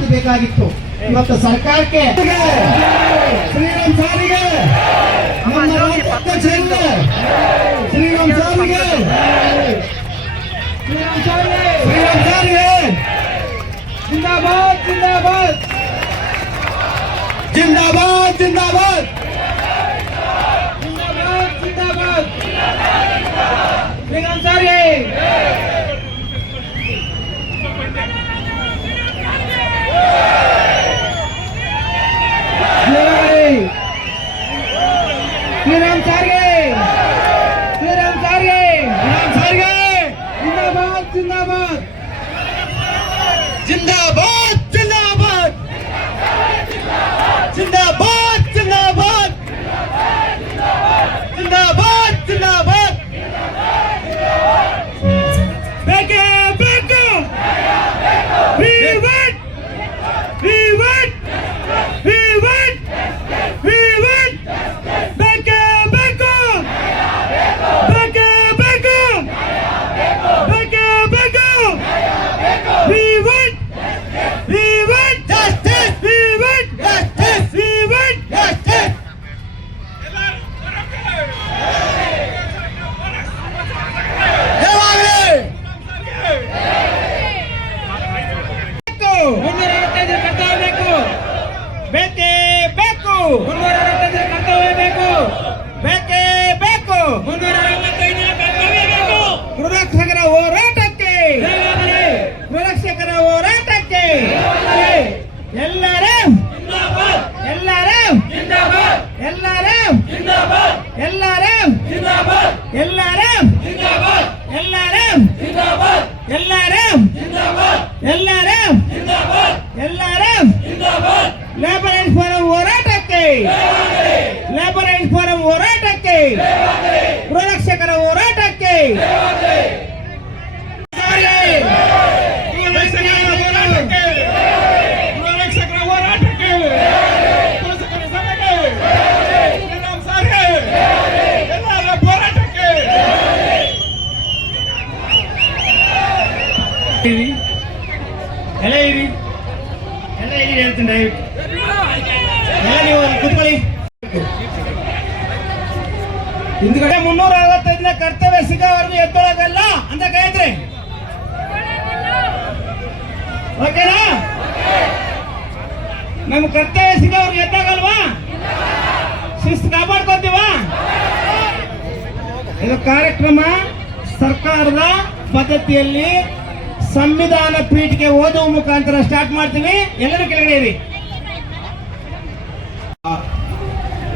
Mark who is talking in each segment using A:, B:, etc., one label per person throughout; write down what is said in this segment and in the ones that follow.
A: ಜಾತಿ ಬೇಕಾಗಿತ್ತು ಇವತ್ತು ಸರ್ಕಾರಕ್ಕೆ ಶ್ರೀರಾಮ್ ಸಾರಿಗೆ ಶ್ರೀರಾಮ್ ಸಾರಿಗೆ ಶ್ರೀರಾಮ್ ಸಾರಿಗೆ जिंदाबाद जिंदाबाद जिंदाबाद जिंदाबाद जिंदाबाद जिंदाबाद श्रीराम सारे श्रीराम सारगे श्रीराम सारगे श्रीराम सारगे जिंदाबाद जिंदाबाद जिंदाबाद ನಮ್ಮ ಕರ್ತವ್ಯ ಸಿಗೋರು ಎದ್ದಾಗಲ್ವಾ? ಶಿಸ್ತು ಕಾಪಾಡ್ಕೊತೀವಾ? ಇದು ಕಾರ್ಯಕ್ರಮ ಸರ್ಕಾರದ ಪದ್ಧತಿಯಲ್ಲಿ ಸಂವಿಧಾನ ಪೀಠಕ್ಕೆ ಓದುವ ಮುಖಾಂತರ ಸ್ಟಾರ್ಟ್ ಮಾಡ್ತೀವಿ. ಎಲ್ಲರೂ ಕೆಳಗಡೆ ಇರಿ.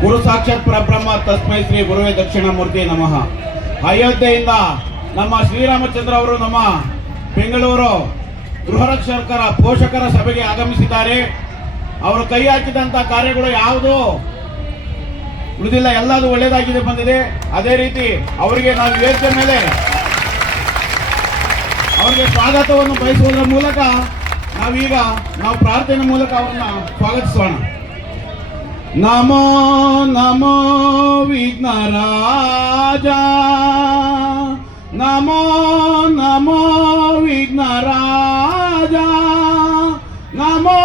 B: ಗುರು ಸಾಕ್ಷಾತ್ ಪರಬ್ರಹ್ಮ, ತಸ್ಮೈ ಶ್ರೀ ಗುರುವೇ ದಕ್ಷಿಣಾಮೂರ್ತಿ ನಮಃ. ಅಯೋಧ್ಯೆಯಿಂದ ನಮ್ಮ ಶ್ರೀರಾಮಚಂದ್ರ ಅವರು ನಮ್ಮ ಬೆಂಗಳೂರು ಗೃಹರಕ್ಷಕರ ಪೋಷಕರ ಸಭೆಗೆ ಆಗಮಿಸಿದ್ದಾರೆ. ಅವರು ಕೈ ಹಾಕಿದಂತ ಕಾರ್ಯಗಳು ಯಾವುದು? ಉಳಿದಿಲ್ಲ, ಎಲ್ಲದೂ ಒಳ್ಳೇದಾಗಿದೆ ಬಂದಿದೆ. ಅದೇ ರೀತಿ ಅವರಿಗೆ ನಾವು ವೇದಿಕೆ ಮೇಲೆ ಅವರಿಗೆ ಸ್ವಾಗತವನ್ನು ಬಯಸುವುದರ ಮೂಲಕ ನಾವೀಗ ನಾವು ಪ್ರಾರ್ಥನೆ ಮೂಲಕ ಅವ್ರನ್ನ ಸ್ವಾಗತಿಸೋಣ. ನಮೋ ನಮೋ ವಿಘ್ನರಾಜ. ನಮೋ ನಮೋ ವಿಘ್ನರಾಜ. ನಮೋ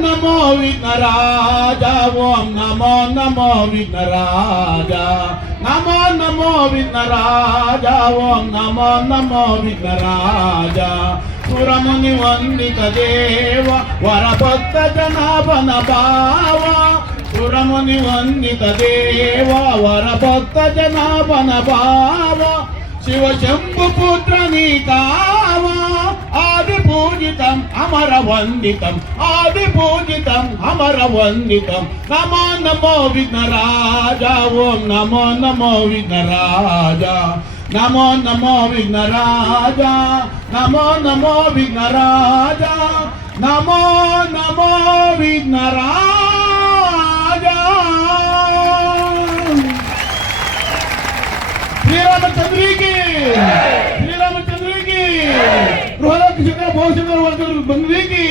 B: నమో విఘ్నరాజా. ఓం నమో నమో విఘ్నరాజా. నమో నమో విఘ్నరాజా. ఓం నమో నమో విఘ్నరాజా. సురముని వందిత దేవ వరభక్త జనాభన భావ. సురముని వందిత దేవ వరభక్త జనాభన భావ. శివశంభుపుత్రనీ కావా ఆది పూజితం అమర వందితం ఆది పూజితం అమర వందితం నమో నమో విఘ్నరాజ ఓం నమో నమో విఘ్నరాజ. నమో నమో విఘ్నరాజ నమో నమో విఘ్నరాజ. నమో నమో విఘ్నరాజ. ಪೋಷಕರ ವರ್ಗದ ಬಂದ್ರಿಗೆ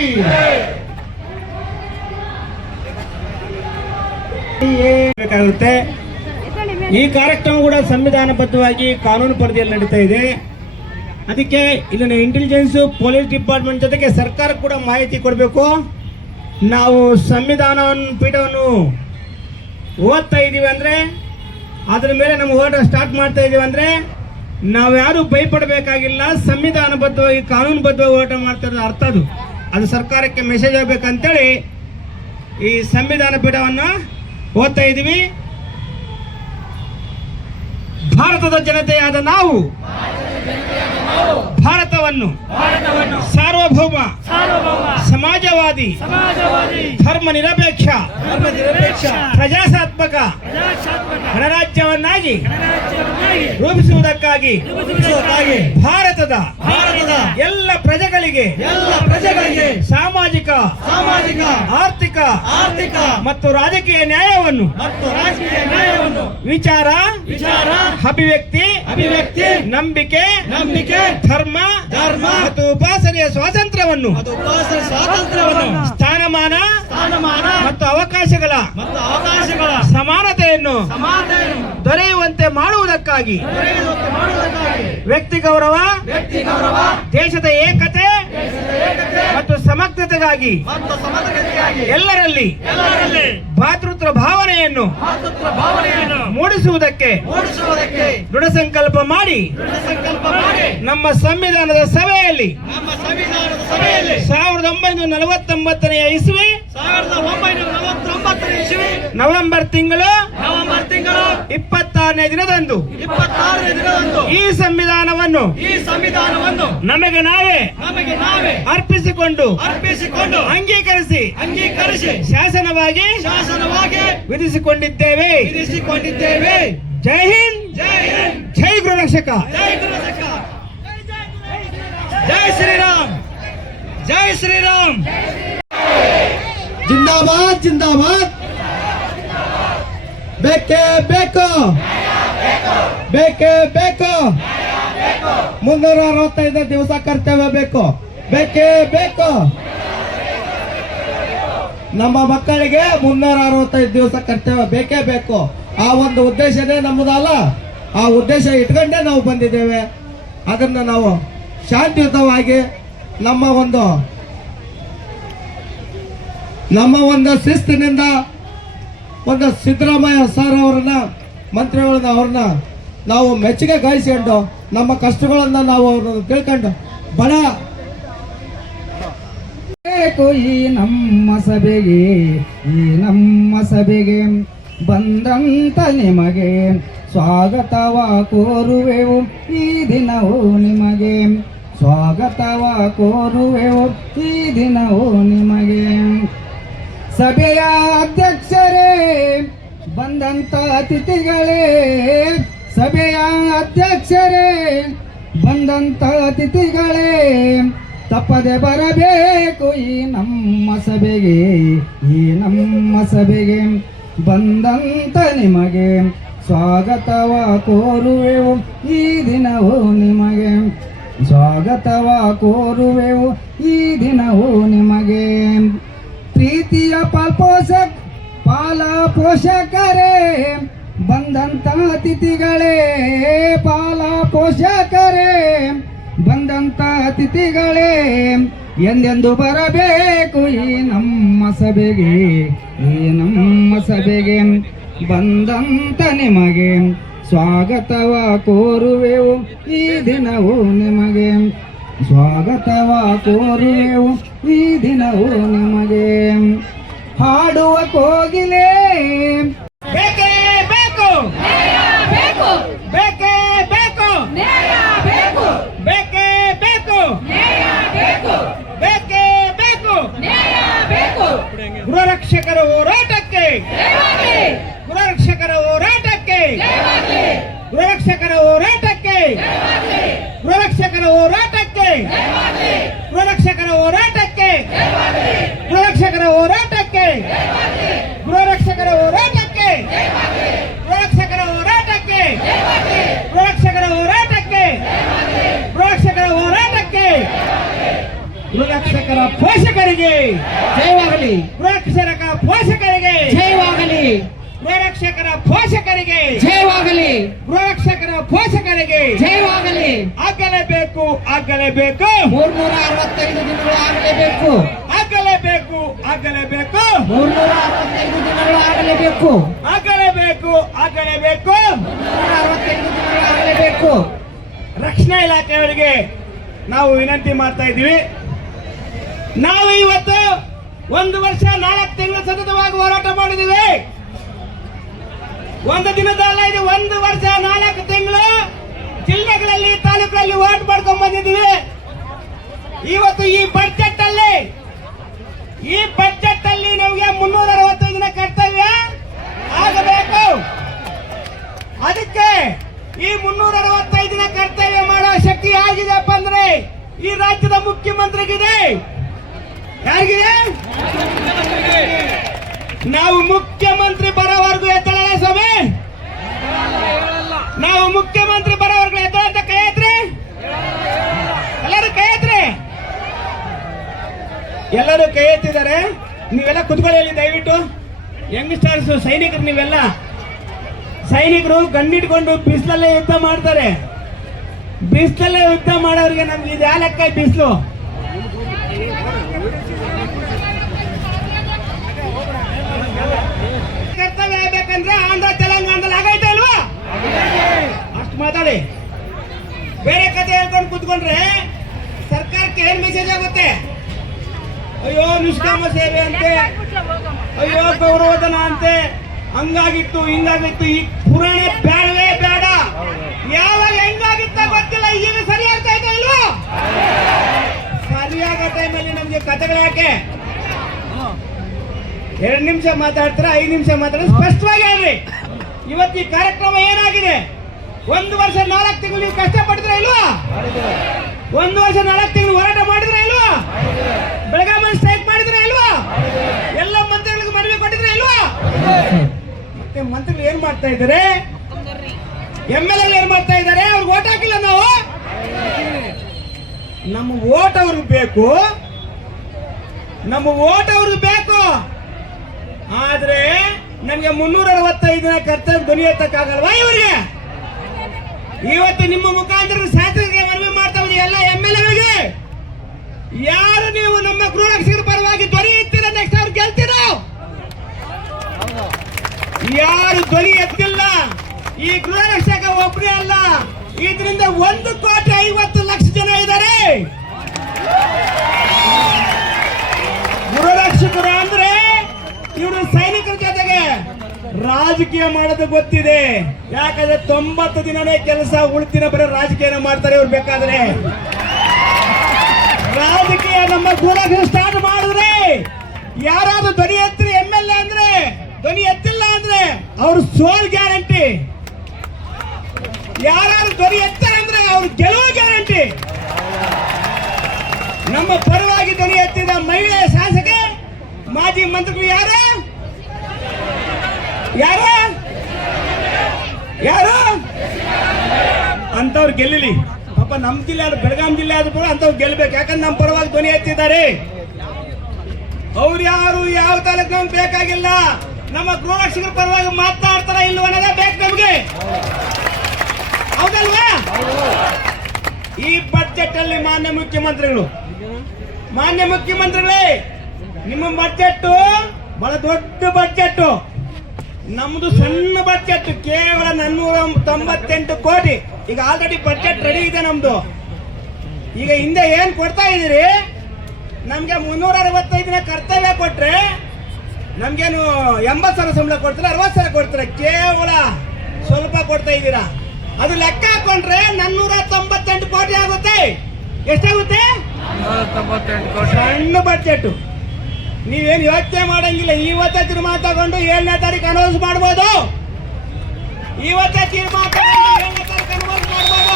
A: ಬೇಕಾಗುತ್ತೆ ಈ ಕಾರ್ಯಕ್ರಮ ಕೂಡ ಸಂವಿಧಾನಬದ್ಧವಾಗಿ ಕಾನೂನು ಪರಿಧಿಯಲ್ಲಿ ನಡೀತಾ ಇದೆ. ಅದಕ್ಕೆ ಇಲ್ಲಿನ ಇಂಟೆಲಿಜೆನ್ಸ್ ಪೊಲೀಸ್ ಡಿಪಾರ್ಟ್ಮೆಂಟ್ ಜೊತೆಗೆ ಸರ್ಕಾರ ಕೂಡ ಮಾಹಿತಿ ಕೊಡಬೇಕು. ನಾವು ಸಂವಿಧಾನವನ್ನು, ಪೀಠವನ್ನು ಓದ್ತಾ ಇದ್ದೀವಿ ಅಂದರೆ ಅದ್ರ ಮೇಲೆ ನಮ್ಮ ಹೋರಾಟ ಸ್ಟಾರ್ಟ್ ಮಾಡ್ತಾ ಇದ್ದೀವಿ ಅಂದರೆ ನಾವ್ಯಾರು ಭಯಪಡಬೇಕಾಗಿಲ್ಲ, ಸಂವಿಧಾನಬದ್ಧವಾಗಿ, ಕಾನೂನುಬದ್ಧವಾಗಿ ಹೋರಾಟ ಮಾಡ್ತಾ ಇರೋದು ಅರ್ಥ ಅದು. ಅದು ಸರ್ಕಾರಕ್ಕೆ ಮೆಸೇಜ್ ಆಗಬೇಕಂತೇಳಿ ಈ ಸಂವಿಧಾನ ಪೀಠವನ್ನು ಓದ್ತಾ ಇದ್ದೀವಿ. ಭಾರತದ ಜನತೆಯಾದ ನಾವು. ಭಾರತವನ್ನು ಸಾರ್ವಭೌಮ
C: ಸಾರ್ವಭೌಮ
A: ಸಮಾಜವಾದಿ
C: ಸಮಾಜವಾದಿ
A: ಧರ್ಮ ನಿರಪೇಕ್ಷ
C: ಪ್ರಜಾಸಾತ್ಮಕ
A: ಗಣರಾಜ್ಯವನ್ನಾಗಿ ರೂಪಿಸುವುದಕ್ಕಾಗಿ ಭಾರತದ
C: ಭಾರತದ
A: ಎಲ್ಲ ಪ್ರಜೆಗಳಿಗೆ
C: ಎಲ್ಲ ಪ್ರಜೆಗಳಿಗೆ
A: ಸಾಮಾಜಿಕ
C: ಸಾಮಾಜಿಕ
A: ಆರ್ಥಿಕ
C: ಆರ್ಥಿಕ
A: ಮತ್ತು ರಾಜಕೀಯ ನ್ಯಾಯವನ್ನು
C: ಮತ್ತು ರಾಜಕೀಯ ನ್ಯಾಯವನ್ನು
A: ವಿಚಾರ
C: ವಿಚಾರ
A: ಅಭಿವ್ಯಕ್ತಿ
C: ಅಭಿವ್ಯಕ್ತಿ
A: ನಂಬಿಕೆ
C: ನಂಬಿಕೆ
A: ಧರ್ಮ
C: ಧರ್ಮ
A: ಮತ್ತು ಉಪಾಸನೆಯ ಸ್ವಾತಂತ್ರ್ಯವನ್ನು.
C: ಸ್ವಾತಂತ್ರ್ಯವನ್ನು
A: ಸ್ಥಾನಮಾನ
C: ಸ್ಥಾನಮಾನ
A: ಮತ್ತು ಅವಕಾಶಗಳ
C: ಮತ್ತು ಅವಕಾಶಗಳ
A: ಸಮಾನತೆಯನ್ನು
C: ಸಮಾನತೆಯನ್ನು
A: ದೊರೆಯುವಂತೆ ಮಾಡುವುದಕ್ಕಾಗಿ.
C: ದೊರೆಯುವಂತೆ ಮಾಡುವುದಕ್ಕಾಗಿ.
A: ವ್ಯಕ್ತಿ ಗೌರವ
C: ವ್ಯಕ್ತಿ ಗೌರವ
A: ದೇಶದ ಏಕತೆ ಮತ್ತು ಸಮಗ್ರತೆಗಾಗಿ ಎಲ್ಲರಲ್ಲಿ
C: ಎಲ್ಲರಲ್ಲಿ
A: ಭಾತೃತ್ವ ಭಾವನೆಯನ್ನು ಮೂಡಿಸುವುದಕ್ಕೆ
C: ಮೂಡಿಸುವುದಕ್ಕೆ
A: ದೃಢ ಸಂಕಲ್ಪ ಮಾಡಿ
C: ದೃಢ ಸಂಕಲ್ಪ ಮಾಡಿ
A: ನಮ್ಮ ಸಂವಿಧಾನದ ಸಭೆಯಲ್ಲಿ ಸಾವಿರದ ಒಂಬೈನೂರ ನಲವತ್ತೊಂಬತ್ತನೆಯ ಇಸ್ವಿ
C: ಸಾವಿರದ ಒಂಬೈನೂರ
A: ನವೆಂಬರ್ ತಿಂಗಳು
C: ನವೆಂಬರ್ ತಿಂಗಳು.
A: ಇಪ್ಪತ್ತಾರನೇ ದಿನದಂದು.
C: ಇಪ್ಪತ್ತಾರನೇ ದಿನದಂದು.
A: ಈ ಸಂವಿಧಾನವನ್ನು
C: ಈ ಸಂವಿಧಾನವನ್ನು
A: ನಮಗೆ ನಾವೇ
C: ನಮಗೆ ನಾವೇ
A: ಅರ್ಪಿಸಿಕೊಂಡು
C: ಅರ್ಪಿಸಿಕೊಂಡು
A: ಅಂಗೀಕರಿಸಿ
C: ಅಂಗೀಕರಿಸಿ
A: ಶಾಸನವಾಗಿ
C: ಶಾಸನವಾಗಿ
A: ವಿಧಿಸಿಕೊಂಡಿದ್ದೇವೆ.
C: ವಿಧಿಸಿಕೊಂಡಿದ್ದೇವೆ.
A: ಜೈ ಹಿಂದ್.
C: ಜೈ ಹಿಂದ್.
A: ಜೈ ಗೃಹರಕ್ಷಕ
C: ಜೈ ಗುರುದಕ್ಕ ಜೈ ಶ್ರೀರಾಮ್. ಜೈ ಶ್ರೀರಾಮ್.
A: ಜಿಂದಾಬಾದ್ ಜಿಂದಾಬಾದ್. ಬೇಕೇ ಬೇಕು. ಬೇಕೇ ಬೇಕು. ಮುನ್ನೂರ ಅರವತ್ತೈದು ದಿವಸ ಕರ್ತವ್ಯ ಬೇಕು. ಬೇಕೇ ಬೇಕು. ನಮ್ಮ ಮಕ್ಕಳಿಗೆ ಮುನ್ನೂರ ಅರವತ್ತೈದು ದಿವಸ ಕರ್ತವ್ಯ ಬೇಕೇ ಬೇಕು. ಆ ಒಂದು ಉದ್ದೇಶನೇ ನಮ್ಮದಲ್ಲ. ಆ ಉದ್ದೇಶ ಇಟ್ಕೊಂಡೇ ನಾವು ಬಂದಿದ್ದೇವೆ. ಅದನ್ನು ನಾವು ಶಾಂತಿಯುತವಾಗಿ ನಮ್ಮ ಒಂದು ನಮ್ಮ ಒಂದು ಶಿಸ್ತಿನಿಂದ ಒಂದು ಸಿದ್ದರಾಮಯ್ಯ ಸರ್ ಅವ್ರನ್ನ, ಮಂತ್ರಿಗಳನ್ನ ಅವ್ರನ್ನ ನಾವು ಮೆಚ್ಚುಗೆ ಗಾಯಿಸ್ಕೊಂಡು, ನಮ್ಮ ಕಷ್ಟಗಳನ್ನ ನಾವು ಅವ್ರನ್ನ ತಿಳ್ಕೊಂಡು ಬಡ
D: ಈ ನಮ್ಮ ಸಭೆಗೆ, ಈ ನಮ್ಮ ಸಭೆಗೆ ಬಂದಂತ ನಿಮಗೆ ಸ್ವಾಗತವ ಕೋರುವೆವು ಈ ದಿನವೂ ನಿಮಗೆ. ಸ್ವಾಗತವ ಕೋರುವೆವು ಈ ದಿನವೂ ನಿಮಗೆ. ಸಭೆಯ ಅಧ್ಯಕ್ಷರೇ, ಬಂದಂತ ಅತಿಥಿಗಳೇ, ಸಭೆಯ ಅಧ್ಯಕ್ಷರೇ, ಬಂದಂತ ಅತಿಥಿಗಳೇ, ತಪ್ಪದೆ ಬರಬೇಕು ಈ ನಮ್ಮ ಸಭೆಗೆ, ಈ ನಮ್ಮ ಸಭೆಗೆ. ಬಂದಂತ ನಿಮಗೆ ಸ್ವಾಗತವ ಕೋರುವೆವು ಈ ದಿನವೂ ನಿಮಗೆ. ಸ್ವಾಗತವ ಕೋರುವೆವು ಈ ದಿನವೂ ನಿಮಗೆ. ಪ್ರೀತಿಯ ಪಾಲ್ಪೋಷಕ ಪಾಲ ಪೋಷಕರೇ ಬಂದಂತ ಅತಿಥಿಗಳೇ ಪಾಲ ಪೋಷಕರೇ ಬಂದಂತ ಅತಿಥಿಗಳೇ, ಎಂದೆಂದು ಬರಬೇಕು ಈ ನಮ್ಮ ಸಭೆಗೆ, ಈ ನಮ್ಮ ಸಭೆಗೆ ಬಂದಂತ ನಿಮಗೆ ಸ್ವಾಗತವ ಕೋರುವೆವು ಈ ದಿನವೂ ನಿಮಗೆ ಸ್ವಾಗತವ ಕೋರುವೆವು ಈ ದಿನವೂ ನಿಮಗೆ ಹಾಡುವ ಕೋಗಿಲೆ.
A: ಬೇಕೇ ಬೇಕು.
E: ಬೇಕು.
A: ಬೇಕೇ ಬೇಕು.
E: ಬೇಕು.
A: ಬೇಕೇ ಬೇಕು.
E: ಬೇಕು.
A: ಬೇಕೇ ಬೇಕು. ಗೃಹರಕ್ಷಕರ ಹೋರಾಟಕ್ಕೆ. ಗೃಹರಕ್ಷಕರ ಹೋರಾಟಕ್ಕೆ. ಗೃಹರಕ್ಷಕರ ಹೋರಾಟಕ್ಕೆ. ಗೃಹರಕ್ಷಕರ ಹೋರಾಟಕ್ಕೆ. ಗೃಹರಕ್ಷಕರ ಹೋರಾಟಕ್ಕೆ
E: ಜಯವಾಗಲಿ
A: ಗೃಹರಕ್ಷಕರ ಹೋರಾಟಕ್ಕೆ ಗೃಹರಕ್ಷಕರ ಹೋರಾಟಕ್ಕೆ ಗೃಹರಕ್ಷಕರ ಹೋರಾಟಕ್ಕೆ ಗೃಹರಕ್ಷಕರ ಹೋರಾಟಕ್ಕೆ ಗೃಹರಕ್ಷಕರ ಹೋರಾಟಕ್ಕೆ ಗೃಹರಕ್ಷಕರ ಪೋಷಕರಿಗೆ ಜಯವಾಗಲಿ. ಗೃಹರಕ್ಷಕ ಪೋಷಕರಿಗೆ ಜಯವಾಗಲಿ. ಗೃಹರಕ್ಷಕರ ಪೋಷಕರಿಗೆ
D: ಜಯವಾಗಲಿ.
A: ಗೃಹರಕ್ಷಕರ ಪೋಷಕರಿಗೆ
D: ಜಯವಾಗಲಿ.
A: ಆಗಲೇಬೇಕು ಆಗಲೇಬೇಕು.
D: ಮೂರ್ನೂರ ಅರವತ್ತೈದು ದಿನಗಳು ಆಗಲೇಬೇಕು.
A: ಆಗಲೇಬೇಕು ಆಗಲೇಬೇಕು.
D: ಮೂರ್ನೂರ ಅರವತ್ತೈದು ದಿನಗಳು ಆಗಲೇಬೇಕು.
A: ಆಗಲೇಬೇಕು ಆಗಲೇಬೇಕು.
D: ಮೂರ್ನೂರ ಅರವತ್ತೈದು ದಿನಗಳು ಆಗಲೇಬೇಕು.
A: ರಕ್ಷಣಾ ಇಲಾಖೆಯವರಿಗೆ ನಾವು ವಿನಂತಿ ಮಾಡ್ತಾ ಇದ್ದೀವಿ. ನಾವು ಇವತ್ತು ಒಂದು ವರ್ಷ ನಾಲ್ಕು ತಿಂಗಳು ಸತತವಾಗಿ ಹೋರಾಟ ಮಾಡಿದ್ದೀವಿ. ಒಂದು ದಿನದಲ್ಲ ಇದು ಒಂದು ವರ್ಷ ನಾಲ್ಕು ತಿಂಗಳು. ಜಿಲ್ಲೆಗಳಲ್ಲಿ ತಾಲೂಕಲ್ಲಿ ಓಟ್ ಮಾಡ್ಕೊಂಡ್ ಬಂದಿದ್ದೀವಿ. ಇವತ್ತು ಈ ಬಡ್ಜೆಟ್ ಎಲ್ಲರೂ ಕೈ ಎತ್ತಿದ್ದಾರೆ. ನೀವೆಲ್ಲ ಕುತ್ಕೊಳ್ಳಿ ದಯವಿಟ್ಟು. ಯಂಗ್ಸ್ಟರ್ಸ್, ಸೈನಿಕರು ನೀವೆಲ್ಲ. ಸೈನಿಕರು ಗಣ್ಣಿಟ್ಕೊಂಡು ಬಿಸಿಲಲ್ಲೇ ಯುದ್ಧ ಮಾಡ್ತಾರೆ. ಬಿಸಿಲಲ್ಲೇ ಯುದ್ಧ ಮಾಡೋರಿಗೆ ನಮ್ಗೆ ಇದು ಯಾವ ಲೆಕ್ಕ ಬಿಸಿಲು? ಕರ್ತವ್ಯ ಆಂಧ್ರ, ತೆಲಂಗಾಣದಲ್ಲಿ ಆಗೈತೆ ಅಲ್ವಾ? ಅಷ್ಟು ಮಾತಾಡಿ. ಬೇರೆ ಕತೆ ಹೇಳ್ಕೊಂಡು ಕೂತ್ಕೊಂಡ್ರೆ ನಿಷ್ಕಾಮ ಸೇವೆ ಅಂತೆ. ಅಯ್ಯೋ, ಗೌರವಧನ ಅಂತೆ. ಹಂಗಾಗಿತ್ತು, ಹಿಂಗಾಗಿತ್ತು. ಈ ಪುರಾಣ ಬೇಡವೇ ಬೇಡ. ಯಾವಾಗ ಹೆಂಗಾಗಿತ್ತ ಗೊತ್ತಿಲ್ಲ. ಈಗ ಸರಿ ಆಗ್ತಾ ಇದೆ ಇಲ್ವಾ? ಸರಿಯಾದ ಟೈಮಲ್ಲಿ ನಮ್ಗೆ ಕಥೆಗಳು ಯಾಕೆ? ಎರಡು ನಿಮಿಷ ಮಾತಾಡ್ತೀರಾ? ಐದು ನಿಮಿಷ ಮಾತಾಡ್ತಾರೆ? ಸ್ಪಷ್ಟವಾಗಿ ಹೇಳ್ರಿ. ಇವತ್ತು ಈ ಕಾರ್ಯಕ್ರಮ ಏನಾಗಿದೆ? ಒಂದು ವರ್ಷ ನಾಲ್ಕು ತಿಂಗಳು ನೀವು ಕಷ್ಟಪಟ್ಟಿದ್ರೆ ಇಲ್ವಾ? ಒಂದು ವರ್ಷ ನಾಲ್ಕು ತಿಂಗಳು ಹೋರಾಟ ಮಾಡಿದ್ರೆ ಇಲ್ವಾ ಬೆಳಗಾವಿ ಸ್ಟ್ರೈಕ್ ಮಾಡಿದ್ರೆ ಇಲ್ವಾ ಎಲ್ಲ ಮಂತ್ರಿಗಳಿಗೆ ಮನವಿ ಕೊಟ್ಟಿದ್ರೆ ಇಲ್ವಾ ಮತ್ತೆ ಮಂತ್ರಿಗಳು ಏನ್ ಮಾಡ್ತಾ ಇದ್ದಾರೆ? ಎಂ ಎಲ್ ಏನ್ ಮಾಡ್ತಾ ಇದ್ದಾರೆ? ಅವ್ರಿಗೆ ಓಟ್ ಹಾಕಿಲ್ಲ ನಾವು? ನಮ್ಮ ಓಟ್ ಅವ್ರಿಗೆ ಬೇಕು. ನಮ್ಮ ಓಟ್ ಅವ್ರಿಗೆ ಬೇಕು. ಆದ್ರೆ ನಮ್ಗೆ ಮುನ್ನೂರ ಅರವತ್ತೈದು ಕರ್ತವ್ಯ ಧ್ವನಿ ಇವರಿಗೆ? ಇವತ್ತು ನಿಮ್ಮ ಮುಖಾಂತರ ಶಾಸಕರಿಗೆ ಮನವಿ ಮಾಡ್ತಾವ್ರಿ ಎಲ್ಲ ಎಂ ಎಲ್ ಎಗಳಿಗೆ. ಯಾರು ನೀವು ನಮ್ಮ ಗೃಹರಕ್ಷಕರ ಪರವಾಗಿ ಧ್ವನಿ ನೆಕ್ಸ್ಟ್ ಅವ್ರು ಗೆಲ್ತೀರ? ಯಾರು ಧ್ವನಿ ಎತ್ತಿಲ್ಲ? ಈ ಗೃಹರಕ್ಷಕ ಒಬ್ಬರೇ ಅಲ್ಲ. ಇದರಿಂದ ಒಂದು ಕೋಟಿ ಐವತ್ತು ಲಕ್ಷ ಜನ ಇದ್ದಾರೆ. ಗೃಹರಕ್ಷಕರು ಅಂದ್ರೆ ಇವರು ಸೈನಿಕರ ಜೊತೆಗೆ ರಾಜಕೀಯ ಮಾಡೋದು ಗೊತ್ತಿದೆ. ಯಾಕಂದ್ರೆ ತೊಂಬತ್ತು ದಿನನೇ ಕೆಲಸ ಉಳ್ತಿನ ಬರೀ ರಾಜಕೀಯ ಮಾಡ್ತಾರೆ ಇವ್ರು ಬೇಕಾದ್ರೆ. ರಾಜಕೀಯ ನಮ್ಮ ಗೃಹ ಸ್ಟಾರ್ಟ್ ಮಾಡಿದ್ರೆ ಯಾರಾದ್ರೂ ಧ್ವನಿ ಎತ್ತಿರಿ ಎಂ ಎಲ್ ಎ ಅಂದ್ರೆ ಧ್ವನಿ ಎತ್ತಿಲ್ಲ ಅಂದ್ರೆ ಅವ್ರ ಸೋಲ್ ಗ್ಯಾರಂಟಿ. ಯಾರು ಧ್ವನಿ ಎತ್ತಾರೆ ಅಂದ್ರೆ ಅವ್ರು ಗೆಲುವು ಗ್ಯಾರಂಟಿ. ನಮ್ಮ ಪರವಾಗಿ ಧ್ವನಿ ಎತ್ತಿದ ಮಹಿಳೆ ಶಾಸಕ, ಮಾಜಿ ಮಂತ್ರಿಗಳು ಯಾರು? ಯಾರು? ಯಾರು? ಅಂತವ್ರು ಗೆಲ್ಲಲಿ. ಪಾಪ ನಮ್ಮ ಜಿಲ್ಲೆ ಆದ್ರೆ ಬೆಳಗಾಂ ಜಿಲ್ಲೆ ಆದ್ರೂ ಕೂಡ ಅಂತವ್ರು ಗೆಲ್ಬೇಕು ಯಾಕಂದ್ರೆ ನಮ್ಮ ಪರವಾಗಿ ಧ್ವನಿ ಎತ್ತಿದ್ದಾರೆ. ಅವ್ರು ಯಾರು, ಯಾವ ತಾಲೂಕು ನಮ್ಗೆ ಬೇಕಾಗಿಲ್ಲ. ನಮ್ಮ ಗೃಹರಕ್ಷಕರ ಪರವಾಗಿ ಮಾತನಾಡ್ತಾರ ಅನ್ನೋದೇ ಬೇಕು ನಮ್ಗೆ. ಹೌದಲ್ವಾ? ಈ ಬಜೆಟ್ ಅಲ್ಲಿ ಮಾನ್ಯ ಮುಖ್ಯಮಂತ್ರಿಗಳು. ಮಾನ್ಯ ಮುಖ್ಯಮಂತ್ರಿಗಳೇ, ನಿಮ್ಮ ಬಜೆಟ್ ಬಹಳ ದೊಡ್ಡ ಬಜೆಟ್ ನಮ್ದು ಸಣ್ಣ ಬಜೆಟ್ ಕೇವಲ ನಾನ್ನೂರ ತೊಂಬತ್ತೆಂಟು ಕೋಟಿ. ಈಗ ಆಲ್ರೆಡಿ ಬಜೆಟ್ ರೆಡಿ ಇದೆ ನಮ್ದು. ಈಗ ಹಿಂದೆ ಏನ್ ಕೊಡ್ತಾ ಇದೀರಿ ನಮ್ಗೆ ಮುನ್ನೂರ ದಿನ ಕರ್ತವ್ಯ ಕೊಟ್ರೆ ನಮ್ಗೇನು ಎಂಬತ್ತು ಸಾವಿರ ಸಂಬಳ ಕೊಡ್ತೀರಾ ಅರವತ್ತು ಸಾವಿರ ಕೊಡ್ತೀರಾ? ಕೇವಲ ಸ್ವಲ್ಪ ಕೊಡ್ತಾ ಇದ್ದೀರಾ? ಅದು ಲೆಕ್ಕ ಹಾಕೊಂಡ್ರೆ ನನ್ನೂರ ತೊಂಬತ್ತೆಂಟು ಕೋಟಿ ಆಗುತ್ತೆ. ಎಷ್ಟಾಗುತ್ತೆ? ಸಣ್ಣ ಬಜೆಟ್ ನೀವೇನು ಯೋಚನೆ ಮಾಡಂಗಿಲ್ಲ. ಇವತ್ತೇ ತೀರ್ಮಾನ ತಗೊಂಡು ಏಳನೇ ತಾರೀಕು ಅನೌನ್ಸ್ ಮಾಡ್ಬೋದು. ಇವತ್ತೇ ತೀರ್ಮಾನ ತಗೊಂಡು ಏಳನೇ ತಾರೀಕು ಅನೌನ್ಸ್ ಮಾಡ್ಬೋದು.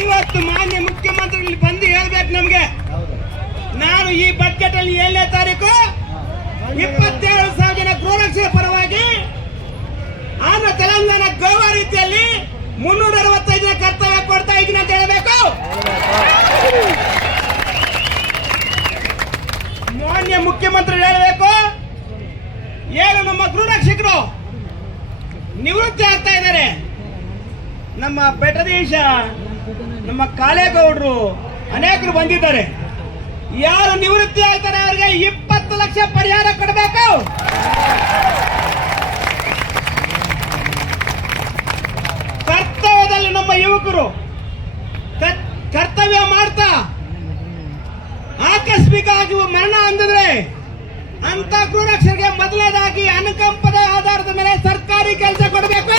A: ಇವತ್ತು ಮಾನ್ಯ ಮುಖ್ಯಮಂತ್ರಿಗಳು ಬಂದು ಹೇಳ್ಬೇಕು ನಮ್ಗೆ ನಾನು ಈ ಬಜೆಟ್ ಅಲ್ಲಿ ಏಳನೇ ತಾರೀಕು, ಇಪ್ಪತ್ತೇಳು ಸಾವಿರ ಜನ ಗೃಹರಕ್ಷಕ ಪರವಾಗಿ ಆಂಧ್ರ, ತೆಲಂಗಾಣ, ಗೋವಾ ರೀತಿಯಲ್ಲಿ ಮುನ್ನೂರ ಅರವತ್ತೈದು ಜನ ಕರ್ತವ್ಯ ಕೊಡ್ತಾ ಇದ್ದೀನಿ ಅಂತ ಹೇಳಬೇಕು. ಮಾನ್ಯ ಮುಖ್ಯಮಂತ್ರಿ ಹೇಳಬೇಕು, ಏನು ನಮ್ಮ ಗೃಹರಕ್ಷಕರು ನಿವೃತ್ತಿ ಆಗ್ತಾ ಇದ್ದಾರೆ? ನಮ್ಮ ಬೆಟದೀಶ ನಮ್ಮ ಕಾಳೇಗೌಡರು ಅನೇಕರು ಬಂದಿದ್ದಾರೆ. ಯಾರು ನಿವೃತ್ತಿ ಆಗ್ತಾರೆ ಅವರಿಗೆ ಇಪ್ಪತ್ತು ಲಕ್ಷ ಪರಿಹಾರ ಕೊಡಬೇಕು? ಕರ್ತವ್ಯದಲ್ಲಿ ನಮ್ಮ ಯುವಕರು ಕರ್ತವ್ಯ ಮಾಡ್ತಾ ಆಕಸ್ಮಿಕ ಆಗಿ ಮರಣ ಅಂದಿದ್ರೆ ಅಂತ ಕ್ರೂರಕ್ಷರಿಗೆ ಮೊದಲನೇದಾಗಿ ಅನುಕಂಪದ ಆಧಾರದ ಮೇಲೆ ಸರ್ಕಾರಿ ಕೆಲಸ ಕೊಡಬೇಕು.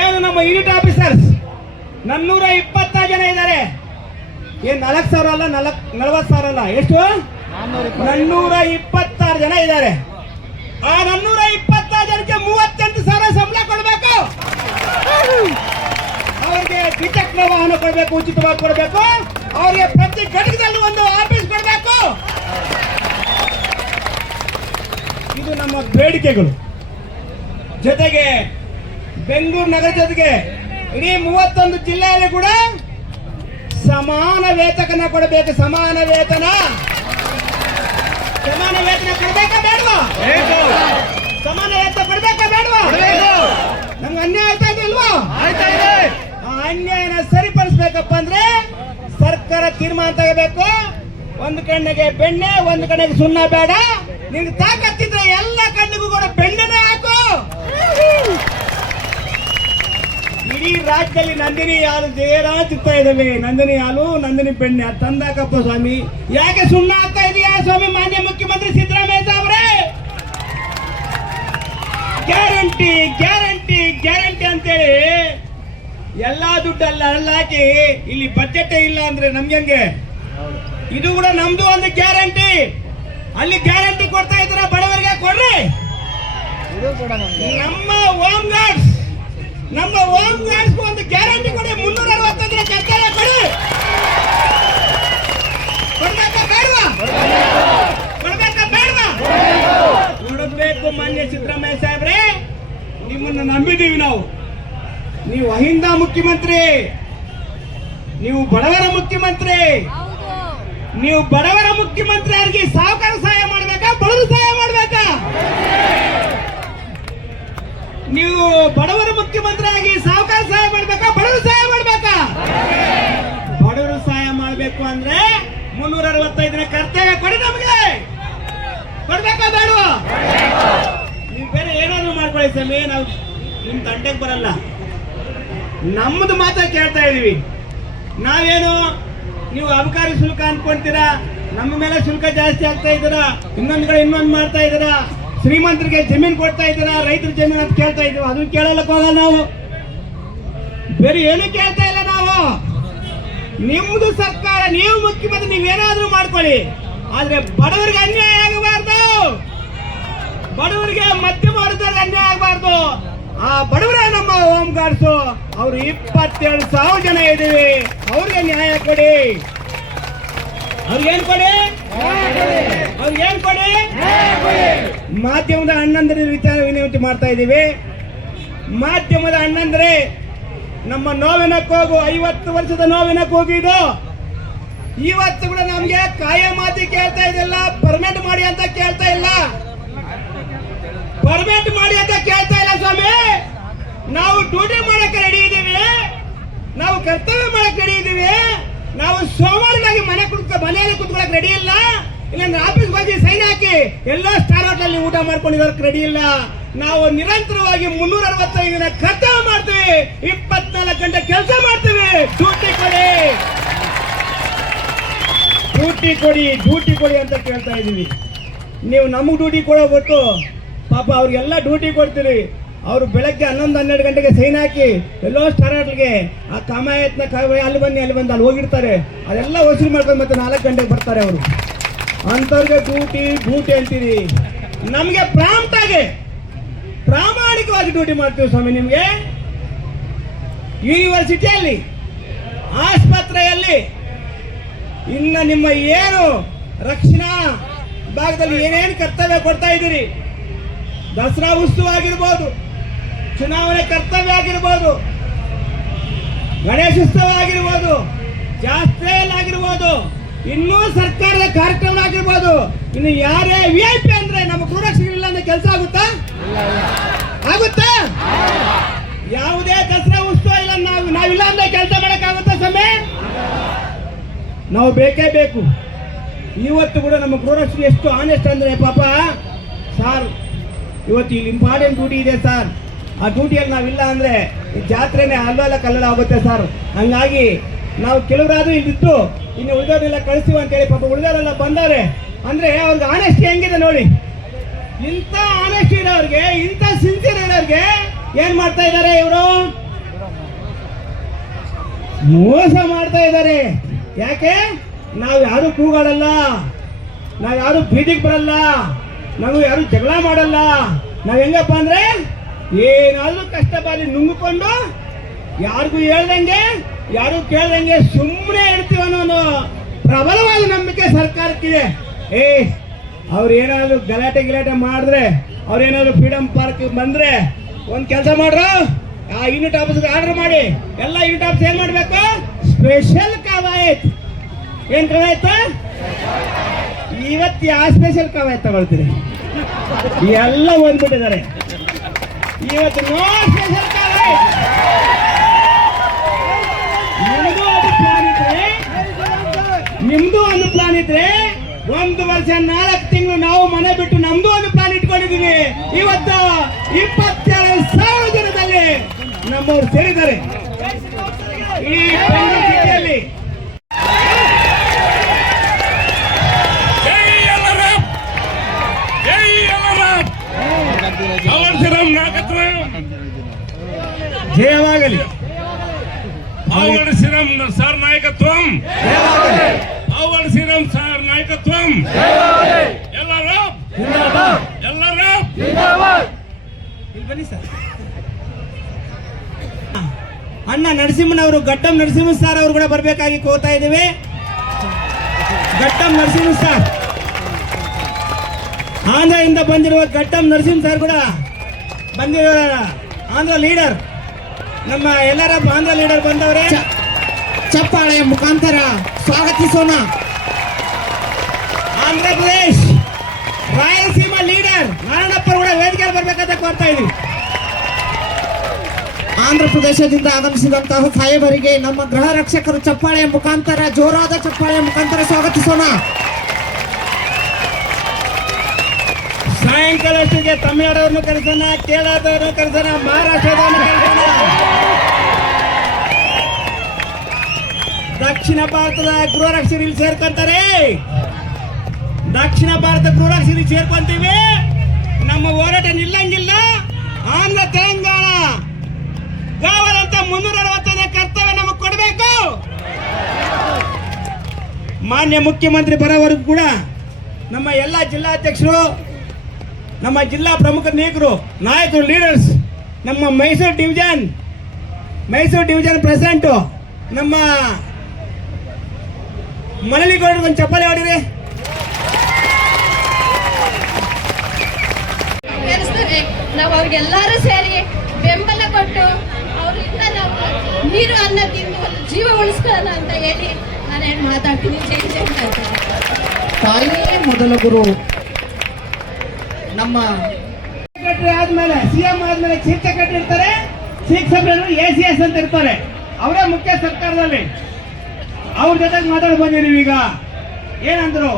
A: ಏನು ನಮ್ಮ ಯೂನಿಟ್ ಆಫೀಸರ್ಸ್? ನನ್ನೂರ ಇಪ್ಪತ್ತಾರು ಜನ ಇದ್ದಾರೆ. ಏನ್ ನಾಲ್ಕು ಸಾವಿರ ಅಲ್ಲ ನಾಲ್ಕು ನಲವತ್ತು ಸಾವಿರ ಅಲ್ಲ? ಎಷ್ಟು? ನನ್ನೂರ ಇಪ್ಪತ್ತಾರು ಜನ ಇದ್ದಾರೆ. ಆ ನನ್ನೂರ ಇಪ್ಪತ್ತಾರು ಜನಕ್ಕೆ ಮೂವತ್ತೆಂಟು ಸಾವಿರ ಸಂಬಳ ಕೊಡಬೇಕು. ಅವರಿಗೆ ದ್ವಿಚಕ್ರ ವಾಹನ ಕೊಡಬೇಕು ಉಚಿತವಾಗಿ ಕೊಡಬೇಕು. ಅವರಿಗೆ ಪ್ರತಿ ಘಟಕದಲ್ಲಿ ಒಂದು ಆಫೀಸ್ ಕೊಡಬೇಕು. ಇದು ನಮ್ಮ ಬೇಡಿಕೆಗಳು. ಜೊತೆಗೆ ಬೆಂಗಳೂರು ನಗರ ಜೊತೆಗೆ ಇಡೀ ಮೂವತ್ತೊಂದು ಜಿಲ್ಲೆಯಲ್ಲಿ ಕೂಡ ಸಮಾನ ವೇತನ ಕೊಡಬೇಕು ಸಮಾನ ವೇತನ. ಸಮಾನ ವೇತನ ಕೊಡಬೇಕಾ ಬೇಡವಾ? ಸಮಾನ ವೇತನ ಕೊಡಬೇಕಾ ಬೇಡವಾ? ನಮ್ಗೆ ಅನ್ಯಾಯ ಆಯ್ತಾ ಇದೆ ಅಲ್ವಾ? ಆ ಅನ್ಯಾಯನ ಸರಿಪಡಿಸ್ಬೇಕಪ್ಪ ಅಂದ್ರೆ ಸರ್ಕಾರ ತೀರ್ಮಾನ ತಗೋಬೇಕು. ಒಂದು ಕಣ್ಣಿಗೆ ಬೆಣ್ಣೆ ಒಂದು ಕಣ್ಣಿಗೆ ಸುಣ್ಣ ಬೇಡ. ನಿಮ್ಗೆ ತಾಕತ್ತಿದ್ರೆ ಎಲ್ಲ ಕಣ್ಣಿಗೂ ಕೂಡ ಬೆಣ್ಣೆನೇ ಹಾಕು. ಇಡೀ ರಾಜ್ಯದಲ್ಲಿ ನಂದಿನಿ ಹಾಲು ಜೇರಾ ತಿಂತಾ ಇದಾವೆ ನಂದಿನಿ ಹಾಲು ನಂದಿನಿ ಬೆಣ್ಣೆ. ತಂದಾಕಪ್ಪ ಸ್ವಾಮಿ. ಯಾಕೆ ಸುಣ್ಣ ಆಗ್ತಾ ಇದೆಯಾ ಸ್ವಾಮಿ? ಮಾನ್ಯ ಮುಖ್ಯಮಂತ್ರಿ ಸಿದ್ದರಾಮಯ್ಯ ಅವರೇ ಗ್ಯಾರಂಟಿ ಗ್ಯಾರಂಟಿ ಗ್ಯಾರಂಟಿ ಅಂತೇಳಿ ಎಲ್ಲಾ ದುಡ್ಡೆಲ್ಲ ಅಲ್ಲಾಕಿ ಇಲ್ಲಿ ಬಜೆಟ್ ಇಲ್ಲ ಅಂದ್ರೆ ನಮ್ಗೆ ಹಂಗೆ? ಇದು ಕೂಡ ನಮ್ದು ಒಂದು ಗ್ಯಾರಂಟಿ. ಅಲ್ಲಿ ಗ್ಯಾರಂಟಿ ಕೊಡ್ತಾ ಇದ್ರ ಬಡವರಿಗೆ ಕೊಡ್ರಿ? ನಮ್ಮ ಹೋಮ್ ಗಾರ್ಡ್ಸ್ ನಮ್ಮ ಹೋಮ್ ಗಾರ್ಡ್ಸ್ಗೂ ಒಂದು ಗ್ಯಾರಂಟಿ ಕೊಡಿ ಮುನ್ನೂರ ಅರವತ್ತೊಂದರ ಸರ್ಕಾರ ಕೊಡಿ. ಕೊಡ್ಬೇಕಾ ಬೇಡವಾ? ಕೊಡ್ಬೇಕಾ ಬೇಡವಾ? ಕೊಡಬೇಕು ಮಾನ್ಯ ಸಿದ್ದರಾಮಯ್ಯ ಸಾಹೇಬ್ರೆ. ನಿಮ್ಮನ್ನು ನಂಬಿದ್ದೀವಿ ನಾವು. ನೀವು ಅಹಿಂದ ಮುಖ್ಯಮಂತ್ರಿ. ನೀವು ಬಡವರ ಮುಖ್ಯಮಂತ್ರಿ. ನೀವು ಬಡವರ ಮುಖ್ಯಮಂತ್ರಿ ಅವರಿಗೆ ಸಹಕಾರ ಸಹಾಯ ಮಾಡ್ಬೇಕಾ, ಬಡವರು ಸಹಾಯ ಮಾಡ್ಬೇಕಾ? ನೀವು ಬಡವರ ಮುಖ್ಯಮಂತ್ರಿ ಆಗಿ ಸಾಹುಕಾರ ಸಹಾಯ ಮಾಡ್ಬೇಕಾ? ಬಡವರು ಸಹಾಯ ಮಾಡ್ಬೇಕಾ? ಬಡವರು ಸಹಾಯ ಮಾಡ್ಬೇಕು ಅಂದ್ರೆ ಮುನ್ನೂರ ಅರವತ್ತೈದನೇ ಕರ್ತವ್ಯ ಕೊಡಿ ನಮಗೆ. ಕೊಡ್ಬೇಕಾ ಬೇಡವಾ? ನೀವು ಬೇರೆ ಏನಾದ್ರು ಮಾಡ್ಕೊಳ್ಳಿ ಸ್ವಾಮಿ, ನಾವು ನಿಮ್ ತಂಟೆಗೆ ಬರಲ್ಲ. ನಮ್ಮದು ಮಾತ್ರ ಕೇಳ್ತಾ ಇದೀವಿ. ನಾವೇನು, ನೀವು ಅಬಕಾರಿ ಶುಲ್ಕ ಅನ್ಕೊಂತೀರಾ? ನಮ್ಮ ಮೇಲೆ ಶುಲ್ಕ ಜಾಸ್ತಿ ಆಗ್ತಾ ಇದ್ದೀರಾ ಇನ್ನೊಂದ್ ಕಡೆ ಇನ್ನೊಂದ್ ಮಾಡ್ತಾ ಇದ್ದೀರಾ ಶ್ರೀಮಂತರಿಗೆ ಜಮೀನ್ ಕೊಡ್ತಾ ಇದ್ದಾರೆ? ರೈತರ ಜಮೀನು ಅಂತ ಕೇಳ್ತಾ ಇದ್ದೀವಿ. ಅದನ್ನ ಕೇಳಲಕ್ಕೆ ಹೋಗಲ್ಲ ನಾವು. ಬೇರೆ ಏನು ಕೇಳ್ತಾ ಇಲ್ಲ ನಾವು. ನಿಮ್ದು ಸರ್ಕಾರ, ನೀವು ಮುಖ್ಯಮಂತ್ರಿ, ನೀವೇನಾದ್ರೂ ಮಾಡ್ಕೊಳ್ಳಿ. ಆದ್ರೆ ಬಡವರಿಗೆ ಅನ್ಯಾಯ ಆಗಬಾರ್ದು. ಬಡವರಿಗೆ ಮಧ್ಯಮ ವರ್ಗದಲ್ಲಿ ಅನ್ಯಾಯ ಆಗಬಾರ್ದು. ಆ ಬಡವರೇ ನಮ್ಮ ಹೋಮ್ ಗಾರ್ಡ್ಸ್ ಅವ್ರು ಇಪ್ಪತ್ತೇಳು ಸಾವಿರ ಜನ ಇದ್ದೀವಿ. ಅವ್ರಿಗೆ ನ್ಯಾಯ ಕೊಡಿ. ಅವ್ರಿಗೆ ಏನ್ ಕೊಡಿ? ಮಾಧ್ಯಮದ ಅಣ್ಣಂದ್ರೆ ವಿಚಾರ ವಿನಂತಿ ಮಾಡ್ತಾ ಇದ್ದೀವಿ. ಮಾಧ್ಯಮದ ಅಣ್ಣಂದ್ರೆ ನಮ್ಮ ನೋವಿನ ಕೂಗು ಐವತ್ತು ವರ್ಷದ ನೋವಿನ ಇದು. ಇವತ್ತು ಕೂಡ ನಮ್ಗೆ ಕಾಯ ಮಾತಿ ಕೇಳ್ತಾ ಇದೆಲ್ಲ ಪರ್ಮನೆಂಟ್ ಮಾಡಿ ಅಂತ ಕೇಳ್ತಾ ಇಲ್ಲ. ಪರ್ಮನೆಂಟ್ ಮಾಡಿ ಅಂತ ಕೇಳ್ತಾ ಇಲ್ಲ ಸ್ವಾಮಿ. ನಾವು ಡ್ಯೂಟಿ ಮಾಡಕ್ಕೆ ರೆಡಿ ಇದ್ದೀವಿ. ನಾವು ಕರ್ತವ್ಯ ಮಾಡಕ್ಕೆ ರೆಡಿ ಇದ್ದೀವಿ. ನಾವು ಸೋಮವಾರದಾಗಿ ಮನೆ ಕುತ್ಕ ಮನೆಯಲ್ಲಿ ಕುತ್ಕೊಳಕ್ ರೆಡಿ ಇಲ್ಲ. ಇಲ್ಲಾಂದ್ರೆ ಆಫೀಸ್ ಹೋಗಿ ಸೈನ್ ಹಾಕಿ, ಎಲ್ಲೋ ಸ್ಟಾರ್ ಹೋಟೆಲ್ ಊಟ ಮಾಡ್ಕೊಂಡಿದ್ದಾರೆ ರೆಡಿ ಇಲ್ಲ. ನಾವು ನಿರಂತರವಾಗಿ ಮುನ್ನೂರ ಅರವತ್ತೈದು ದಿನ ಕರ್ತವ್ಯ ಮಾಡ್ತೀವಿ. ಇಪ್ಪತ್ನಾಲ್ಕು ಗಂಟೆ ಕೆಲಸ ಮಾಡ್ತೀವಿ. ಡ್ಯೂಟಿ ಕೊಡಿ. ಡ್ಯೂಟಿ ಕೊಡಿ ಡ್ಯೂಟಿ ಕೊಡಿ ಅಂತ ಕೇಳ್ತಾ ಇದ್ದೀವಿ. ನೀವು ನಮಗೆ ಡ್ಯೂಟಿ ಕೊಡೋ ಬಿಟ್ಟು ಪಾಪ ಅವ್ರಿಗೆಲ್ಲ ಡ್ಯೂಟಿ ಕೊಡ್ತೀರಿ. ಅವರು ಬೆಳಗ್ಗೆ ಹನ್ನೊಂದು, ಹನ್ನೆರಡು ಗಂಟೆಗೆ ಸೈನ್ ಹಾಕಿ, ಎಲ್ಲೋ ಸ್ಟಾರ್ ಹೋಟ್ಲಿಗೆ ಆ ಕಾಮಾಯತ್ನ ಅಲ್ಲಿ ಬನ್ನಿ, ಅಲ್ಲಿ ಬಂದು ಅಲ್ಲಿ ಹೋಗಿರ್ತಾರೆ. ಅದೆಲ್ಲ ವಸೂಲಿ ಮಾಡ್ಕೊಂಡು ಮತ್ತೆ ನಾಲ್ಕು ಗಂಟೆಗೆ ಬರ್ತಾರೆ ಅವರು. ಅಂಥವ್ರಿಗೆ ಡ್ಯೂಟಿ ಡ್ಯೂಟಿ ಅಂತೀರಿ ನಮಗೆ ಪ್ರಾಂಪ್ಟ್ ಆಗಿ ಪ್ರಾಮಾಣಿಕವಾಗಿ ಡ್ಯೂಟಿ ಮಾಡ್ತೀವಿ ಸ್ವಾಮಿ ನಿಮಗೆ. ಯೂನಿವರ್ಸಿಟಿಯಲ್ಲಿ ಆಸ್ಪತ್ರೆಯಲ್ಲಿ, ಇನ್ನ ನಿಮ್ಮ ಏನು ರಕ್ಷಣಾ ಭಾಗದಲ್ಲಿ ಏನೇನು ಕರ್ತವ್ಯ ಕೊಡ್ತಾ ಇದ್ದೀರಿ? ದಸರಾ ಉತ್ಸವ ಆಗಿರ್ಬೋದು, ಚುನಾವಣೆ ಕರ್ತವ್ಯ ಆಗಿರ್ಬೋದು, ಗಣೇಶೋತ್ಸವ ಆಗಿರ್ಬೋದು ಜಾತ್ರೆಯಲ್ಲಿ ಆಗಿರ್ಬೋದು ಇನ್ನೂ ಸರ್ಕಾರದ ಕಾರ್ಯಕ್ರಮ ಆಗಿರ್ಬೋದು ಇನ್ನು ಯಾರೇ ವಿ ಐ ಪಿ ಅಂದ್ರೆ ನಮ್ಮ ಪ್ರೊಡಕ್ಷನ್ ಅಂದ್ರೆ ಕೆಲಸ ಆಗುತ್ತಾ? ಆಗುತ್ತಾ? ಯಾವುದೇ ದಸರಾ ಉತ್ಸವ ಇಲ್ಲ ನಾವು ನಾವಿಲ್ಲ ಅಂದ್ರೆ ಕೆಲಸ ಮಾಡಕ್ಕಾಗುತ್ತಾ ಸಮಯ ನಾವು ಬೇಕೇ ಬೇಕು. ಇವತ್ತು ಕೂಡ ನಮ್ಮ ಪ್ರೊಡಕ್ಷನ್ ಎಷ್ಟು ಆನೆಸ್ಟ್ ಅಂದ್ರೆ ಪಾಪ, ಸಾರ್, ಇವತ್ತು ಇಲ್ಲಿ ಇಂಪಾರ್ಟೆಂಟ್ ಡ್ಯೂಟಿ ಇದೆ ಸರ್. ಆ ಡ್ಯೂಟಿಯಲ್ಲಿ ನಾವಿಲ್ಲ ಅಂದ್ರೆ ಜಾತ್ರೆನೇ ಅಲ್ಲ ಕಲ್ಲಡ ಆಗುತ್ತೆ ಸರ್. ಹಂಗಾಗಿ ನಾವು ಕೆಲವರಾದ್ರೂ ಇಲ್ಲಿದ್ದು ಇನ್ನು ಉಳಿದವರೆಲ್ಲ ಕಳಿಸ್ತೀವಿ ಅಂತೇಳಿ ಪಾಪ ಉಳಿದವರೆಲ್ಲ ಬಂದಾರೆ. ಅಂದ್ರೆ ಅವ್ರಿಗೆ ಆನೆಸ್ಟಿ ಹೆಂಗಿದೆ ನೋಡಿ. ಇಂಥ ಆನೆಸ್ಟಿ ಇರೋರಿಗೆ, ಇಂಥ ಸಿನ್ಸಿಯರ್ ಇರೋರಿಗೆ ಏನ್ ಮಾಡ್ತಾ ಇದ್ದಾರೆ ಇವರು? ಮೋಸ ಮಾಡ್ತಾ ಇದ್ದಾರೆ. ಯಾಕೆ? ನಾವು ಯಾರು ಕೂಗಾಡಲ್ಲ ನಾವು ಯಾರು ಬೀದಿಗೆ ಬರಲ್ಲ. ನಾವು ಯಾರು ಜಗಳ ಮಾಡಲ್ಲ. ನಾವ್ ಹೆಂಗಪ್ಪ ಅಂದ್ರೆ ಏನಾದ್ರೂ ಕಷ್ಟ ಬಾರಿ ನುಂಗಿಕೊಂಡು ಯಾರಿಗೂ ಹೇಳ್ದಂಗೆ ಯಾರು ಕೇಳ್ದಂಗೆ ಸುಮ್ಮನೆ ಇರ್ತೀವ ಅನ್ನೋ ಪ್ರಬಲವಾದ ನಂಬಿಕೆ ಸರ್ಕಾರಕ್ಕಿದೆ. ಏ ಅವ್ರು ಏನಾದ್ರು ಗಲಾಟೆ ಗಿಲಾಟೆ ಮಾಡಿದ್ರೆ, ಅವ್ರೇನಾದ್ರು ಫ್ರೀಡಮ್ ಪಾರ್ಕ್ ಬಂದ್ರೆ ಒಂದು ಕೆಲಸ ಮಾಡ್ರು? ಆ ಯೂನಿಟ್ ಆಫೀಸ್ಗೆ ಆರ್ಡರ್ ಮಾಡಿ. ಎಲ್ಲ ಯೂನಿಟ್ ಆಫೀಸ್ ಏನ್ ಮಾಡ್ಬೇಕು? ಸ್ಪೆಷಲ್ ಕವಾಯತ್. ಏನ್ ಕವಾಯತ್? ಇವತ್ತು ಯಾವ ಸ್ಪೆಷಲ್ ಕವಾಯತ್ ತಗೊಳ್ತೀರಿ? ಎಲ್ಲ ಓದ್ಬಿಟ್ಟಿದ್ದಾರೆ ಇವತ್ತು ನೋ ಸ್ಪೆಷಲ್ ಕವಾಯತ್ ನಿಮ್ದು ಒಂದು ಪ್ಲಾನ್ ಇದ್ರೆ ನಿಮ್ದು ಒಂದು ಪ್ಲಾನ್ ಇದ್ರೆ ಒಂದು ವರ್ಷ ನಾಲ್ಕು ತಿಂಗಳು ನಾವು ಮನೆ ಬಿಟ್ಟು ನಮ್ದು ಒಂದು ಪ್ಲಾನ್ ಇಟ್ಕೊಂಡಿದೀವಿ. ಇವತ್ತು ಇಪ್ಪತ್ತೆರಡು ಸಾವಿರ ಜನದಲ್ಲಿ ನಮ್ಮವ್ರು ಸೇರಿದ್ದಾರೆ. ಈ ಬೆಂಗಳೂರು ಸಿಟಿಯಲ್ಲಿ.
F: ಜೈ ಅಲರಾಮ್ ಸರ್ ಎಲ್ಲರಾಮ್
A: ಇಲ್ಲಿ ಬನ್ನಿ ಸರ್. ಅಣ್ಣ ನರಸಿಂಹನವರು ಘಟ್ಟಂ ನರಸಿಂಹ ಸರ್ ಅವರು ಕೂಡ ಬರಬೇಕಾಗಿ ಕೋತಾ ಇದ್ದೀವಿ. ಘಟ್ಟಂ ನರಸಿಂಹ ಸರ್. ಆಂಧ್ರದಿಂದ ಬಂದಿರುವ ಘಟ್ಟಂ ನರಸಿಂಹ ಸರ್ ಕೂಡ ಬಂದಿರೋ ಆಂಧ್ರ ಲೀಡರ್. ನಮ್ಮ ಎಲ್ಲರ ಆಂಧ್ರ ಲೀಡರ್ ಬಂದವರೇ.
D: ಚಪ್ಪಾಳೆ ಮುಖಾಂತರ ಸ್ವಾಗತಿಸೋಣ.
A: ಆಂಧ್ರ ಪ್ರದೇಶ್ ರಾಯಲಸೀಮಾ ಲೀಡರ್ ನಾರಾಯಣಪ್ಪ ಕೂಡ ವೇದಿಕೆಯಲ್ಲಿ ಬರ್ಬೇಕಂತ ಕೋರ್ತಾ ಇದ್ದೀವಿ.
D: ಆಂಧ್ರ ಪ್ರದೇಶದಿಂದ ಆಗಮಿಸಿದಂತಹ ಸಾಹೇಬರಿಗೆ ನಮ್ಮ ಗೃಹ ರಕ್ಷಕರು ಚಪ್ಪಾಳೆಯ ಮುಖಾಂತರ, ಜೋರಾದ ಚಪ್ಪಾಳೆಯ ಮುಖಾಂತರ ಸ್ವಾಗತಿಸೋಣ.
A: ಸಾಯಂಕಾಲ ತಮಿಳುನಾಡವ್ರನ್ನು ಕರೆಸೋಣ, ಕೇರಳದವ್ರನ್ನು ಕರೆಸೋಣ, ಮಹಾರಾಷ್ಟ್ರದವ್ರನ್ನು ಕರೆಸೋಣ. ದಕ್ಷಿಣ ಭಾರತದ ಗೃಹ ರಕ್ಷಕರು ಇಲ್ಲಿ ಸೇರ್ಕೊಂತಾರೆ. ದಕ್ಷಿಣ ಭಾರತ ಗೃಹ ರಕ್ಷಕರು ಇಲ್ಲಿ ಸೇರ್ಕೊಂತೀವಿ. ನಮ್ಮ ಹೋರಾಟ ನಿಲ್ಲಂಗಿಲ್ಲ. ಆಂಧ್ರ, ತೆಲಂಗಾಣ ಕಾವಲಂತ ಮುನ್ನೂರ ಅರವತ್ತೈದನೇ ಕರ್ತವ್ಯ ನಮಗೆ ಕೊಡಬೇಕು. ಮಾನ್ಯ ಮುಖ್ಯಮಂತ್ರಿ ಬರೋವರೆಗೂ ಕೂಡ ನಮ್ಮ ಎಲ್ಲ ಜಿಲ್ಲಾಧ್ಯಕ್ಷರು, ನಮ್ಮ ಜಿಲ್ಲಾ ಪ್ರಮುಖ ನಾಯಕರು ನಾಯಕರು ಲೀಡರ್ಸ್ ನಮ್ಮ Mysuru division Mysuru division president ನಮ್ಮ ಮನಲಿಗೌಡರಿಗೆ ಒಂದು ಚಪ್ಪಲಿ ಹೊಡಿರಿ
G: ನಾವು ಅವ್ರಿಗೆಲ್ಲರೂ ಸೇರಿ ಬೆಂಬಲ ಕೊಟ್ಟು ಅವರಿಂದ ನಾವು ನೀರು ಅನ್ನ ತಿಂದು ಒಂದು ಜೀವ ಉಳಿಸ್ಕೊಳ್ಳೋಣ ಅಂತ ಹೇಳಿ ನಾನೇನು ಮಾತಾಡ್ತೀನಿ. ಜೈ ಜೈ ಅಂತ
D: ತಾಯಿಯೇ ಮೊದಲ ಗುರು ನಮ್ಮ
A: ಸೆಕ್ರೆಟರಿ ಆದ್ಮೇಲೆ ಸಿಎಂ ಆದ್ಮೇಲೆ ಚೀಫ್ ಕಟ್ಟಿರ್ತಾರೆ ಇರ್ತಾರೆ chief secretary A C S ಅಂತ ಇರ್ತಾರೆ. ಅವರೇ ಮುಖ್ಯ ಸರ್ಕಾರದಲ್ಲಿ. ಅವ್ರ ಜೊತೆಗೆ ಮಾತಾಡಿ ನೀವು ಈಗ ಏನಂದ್ರು?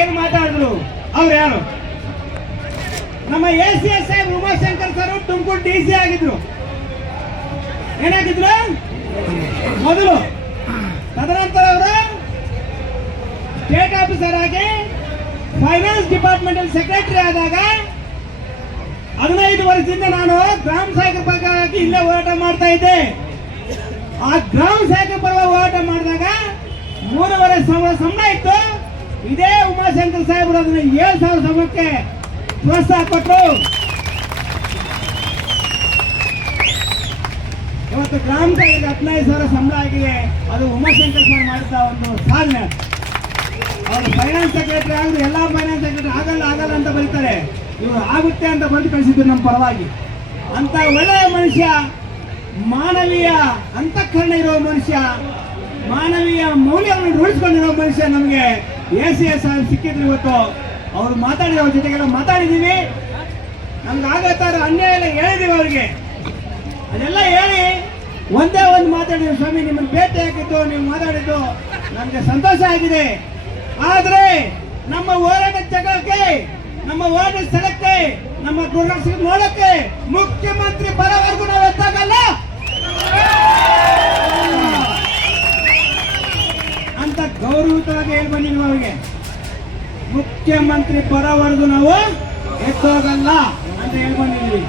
A: ಏನ್ ಮಾತಾಡಿದ್ರು? ಅವ್ರು ಯಾರು? ನಮ್ಮ A C S I Umashankar sir Tumakuru D C ಆಗಿದ್ರು. ಏನಾಗಿದ್ರು? ಮೊದಲು ತದನಂತರ ಅವರು ಸ್ಟೇಟ್ ಆಫೀಸರ್ ಆಗಿ ಫೈನಾನ್ಸ್ ಡಿಪಾರ್ಟ್ಮೆಂಟ್ ಸೆಕ್ರೆಟರಿ ಆದಾಗ ಹದಿನೈದು ವರ್ಷದಿಂದ ನಾನು ಗ್ರಾಮ ಪಾಠ ಆಗಿ ಇಲ್ಲೇ ಹೋರಾಟ ಮಾಡ್ತಾ ಇದ್ದೆ. ಆ ಗ್ರಾಮ ಸಹಾಯಕ ಪರವಾಗಿ ಹೋರಾಟ ಮಾಡಿದಾಗ ಮೂರುವರೆ ಸಾವಿರ ಸಂಬಳ ಇತ್ತು. ಇದೇ ಉಮಾಶಂಕರ್ ಸಾಹೇಬರು ಅದನ್ನ ಏಳು ಸಾವಿರ ಸಂಬಳಕ್ಕೆ ಪ್ರೋತ್ಸಾಹ ಕೊಟ್ಟರು ಇವತ್ತು ಗ್ರಾಮ ಸಹಾಯಕ ಹದಿನೈದು ಸಾವಿರ ಸಂಬಳ ಆಗಿದೆ. ಅದು ಉಮಾಶಂಕರ್ ಸರ್ ಮಾಡಿದ ಒಂದು ಸಾಧನೆ. ಅವರು ಫೈನಾನ್ಸ್ ಸೆಕ್ರೆಟರಿ ಆದ್ರೆ ಎಲ್ಲ ಫೈನಾನ್ಸ್ ಸೆಕ್ರೆಟರಿ ಆಗಲ್ಲ ಆಗಲ್ಲ ಅಂತ ಬರೀತಾರೆ. ಇವರು ಆಗುತ್ತೆ ಅಂತ ಬಂದು ಕಳಿಸಿದ್ರು ನಮ್ಮ ಪರವಾಗಿ. ಅಂತ ಒಳ್ಳೆಯ ಮನುಷ್ಯ ಮಾನವೀಯ ಅಂತಃಕರಣ ಇರುವ ಮನುಷ್ಯ, ಮಾನವೀಯ ಮೌಲ್ಯವನ್ನು ರೂಢಿಸ್ಕೊಂಡಿರೋ ಮನುಷ್ಯ ನಮಗೆ ಎ ಸಿ ಎಸ್ ಸಿಕ್ಕಿದ್ರು ಇವತ್ತು. ಅವ್ರು ಮಾತಾಡಿರೋ ಅವ್ರ ಜೊತೆಗೆಲ್ಲ ಮಾತಾಡಿದೀವಿ. ನಮ್ಗೆ ಆಗತ್ತಾರ ಅನ್ಯಾಯ ಎಲ್ಲ ಹೇಳಿದೀವಿ ಅವ್ರಿಗೆ. ಅದೆಲ್ಲ ಹೇಳಿ, ಒಂದೇ ಒಂದು ಮಾತಾಡಿದ್ವಿ ಸ್ವಾಮಿ, ನಿಮ್ಮನ್ನು ಭೇಟಿ ಹಾಕಿದ್ದು ನೀವು ಮಾತಾಡಿದ್ದು ನಮಗೆ ಸಂತೋಷ ಆಗಿದೆ. ಆದರೆ ನಮ್ಮ ಹೋರಾಟ ಜಗಕ್ಕೆ ನಮ್ಮ ಹೋರಾಟ ಸ್ಥಳಕ್ಕೆ, ನಮ್ಮ ಗೃಹ ನೋಡಕ್ಕೆ ಮುಖ್ಯಮಂತ್ರಿ ಬರೋವರೆಗೂ ನಾವು ಎತ್ತಾಗಲ್ಲ. ಅಂತ ಗೌರವಿತವಾಗಿ ಹೇಳಿ ಬಂದಿದ್ವಿ ಅವರಿಗೆ. ಮುಖ್ಯಮಂತ್ರಿ ಬರೋವರೆಗೂ ನಾವು ಎತ್ತೋಗಲ್ಲ ಅಂತ ಹೇಳಿ ಬಂದಿದ್ವಿ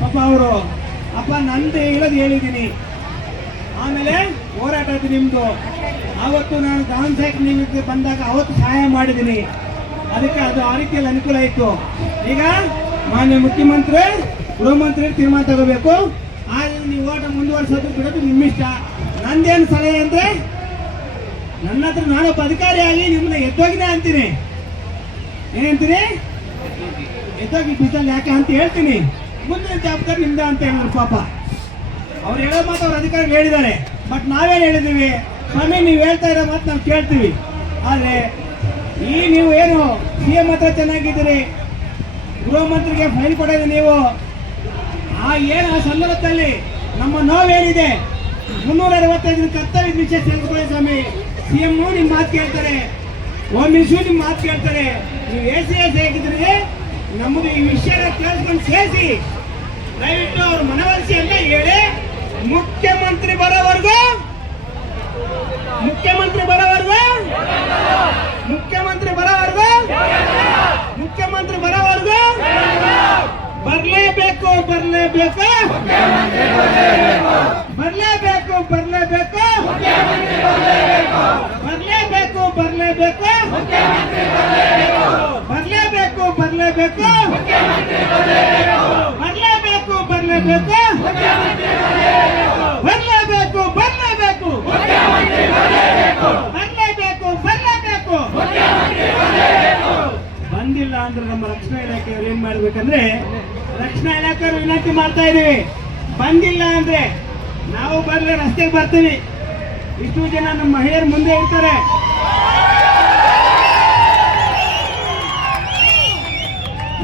A: ಪಾಪ ಅವರು, ಅಪ್ಪ ನಂದು ಹೇಳೋದು ಹೇಳಿದ್ದೀನಿ. ಆಮೇಲೆ ಹೋರಾಟ ಇದೆ ನಿಮ್ದು. ಅವತ್ತು ನಾನು ಗಾಂವ್ ನಿಮಗೆ ಬಂದಾಗ ಅವತ್ತು ಸಹಾಯ ಮಾಡಿದ್ದೀನಿ. ಅದಕ್ಕೆ ಅದು ಆ ರೀತಿಯಲ್ಲಿ ಅನುಕೂಲ ಆಯಿತು. ಈಗ ಮಾನ್ಯ ಮುಖ್ಯಮಂತ್ರಿ ಗೃಹ ಮಂತ್ರಿ ತೀರ್ಮಾನ ತಗೋಬೇಕು. ಆದ್ರೆ ನೀವು ಓಟ ಮುಂದುವರ್ಸೋದು ಬಿಡೋದು ನಿಮ್ಮಿಷ್ಟ. ನಂದೇನು ಸಲಹೆ ಅಂದ್ರೆ ನನ್ನ ಹತ್ರ ನಾನೊಬ್ಬ ಅಧಿಕಾರಿಯಾಗಿ ನಿಮ್ಮನ್ನ ಎದ್ದೋಗಿದೆ ಅಂತೀನಿ. ಏನಂತೀನಿ? ಎದ್ದೋಗಿ ಬಿಸಲ್ ಯಾಕೆ ಅಂತ ಹೇಳ್ತೀನಿ. ಮುಂದಿನ ಜವಾಬ್ದಾರಿ ನಿಮ್ದ ಅಂತ ಹೇಳಿದ್ರು ಪಾಪ. ಅವ್ರು ಹೇಳೋ ಮಾತು ಅವ್ರ ಅಧಿಕಾರಿ ಹೇಳಿದ್ದಾರೆ. ಬಟ್ ನಾವೇನು ಹೇಳಿದ್ದೀವಿ? ಸ್ವಾಮಿ, ನೀವು ಹೇಳ್ತಾ ಇರೋ ಮಾತು ನಾವು ಕೇಳ್ತೀವಿ. ಆದರೆ, ಈ ನೀವು ಏನು ಸಿ ಎಂ ಹತ್ರ ಚೆನ್ನಾಗಿದ್ದೀರಿ. ಗೃಹ ಮಂತ್ರಿಗೆ ಫೈಲ್ ಕೊಡೋದು ನೀವು. ಆ ಏನು ಆ ಸಂದರ್ಭದಲ್ಲಿ ನಮ್ಮ ನೋವೇನಿದೆ? ಮುನ್ನೂರ ಅರವತ್ತೈದು ಕರ್ತವ್ಯ ವಿಷಯ ಸೇರಿಸ್ಕೊಳ್ಳಿ ಸ್ವಾಮಿ. ಸಿ ಎಂ ನಿಮ್ಮ ಮಾತು ಕೇಳ್ತಾರೆ. ಹೋಮ್ ಮಿನಿಸ್ಟ್ರು ನಿಮ್ಮ ಮಾತು ಕೇಳ್ತಾರೆ. ನೀವು ಎ ಸಿ ಎಸ್ ಹೇಗಿದ್ರಿ ನಮ್ಮದು ಈ ವಿಷಯ ಕೇಳಿಸ್ಕೊಂಡು ಸೇರಿಸಿ. ದಯವಿಟ್ಟು ಅವ್ರ ಅಂತ ಹೇಳಿ. ಮುಖ್ಯಮಂತ್ರಿ ಬರೋವರೆಗೂ? ಮುಖ್ಯಮಂತ್ರಿ ಬರೋವರೆಗೂ? ಮುಖ್ಯಮಂತ್ರಿ ಬರೋವರೆಗೂ? ಮುಖ್ಯಮಂತ್ರಿ ಬರೋವರೆಗೂ? ಬರ್ಲೇಬೇಕು ಬರ್ಲೇಬೇಕು ಬರ್ಲೇಬೇಕು ಬರ್ಲೇಬೇಕು ಬರ್ಲೇಬೇಕು ಬರ್ಲೇಬೇಕು ಬರ್ಲೇಬೇಕು ಬರ್ಲೇಬೇಕು ಬರ್ಲೇಬೇಕು ಬರ್ಲೇಬೇಕು ಬರ್ಲೇಬೇಕು ಬರ್ಲೇಬೇಕು ಬಂದಿಲ್ಲ ಅಂದ್ರೆ ನಮ್ಮ ರಕ್ಷಣಾ ಇಲಾಖೆಯವರು ಏನ್ ಮಾಡ್ಬೇಕಂದ್ರೆ, ರಕ್ಷಣಾ ಇಲಾಖೆಯವರು ವಿನಂತಿ ಮಾಡ್ತಾ ಇದೀವಿ. ಬಂದಿಲ್ಲ ಅಂದ್ರೆ ನಾವು ಬರ್ಲಿ ರಸ್ತೆಗೆ ಬರ್ತೀವಿ. ಇಷ್ಟು ಜನ ನಮ್ಮ ಮಹಿಳೆಯರು ಮುಂದೆ ಇರ್ತಾರೆ.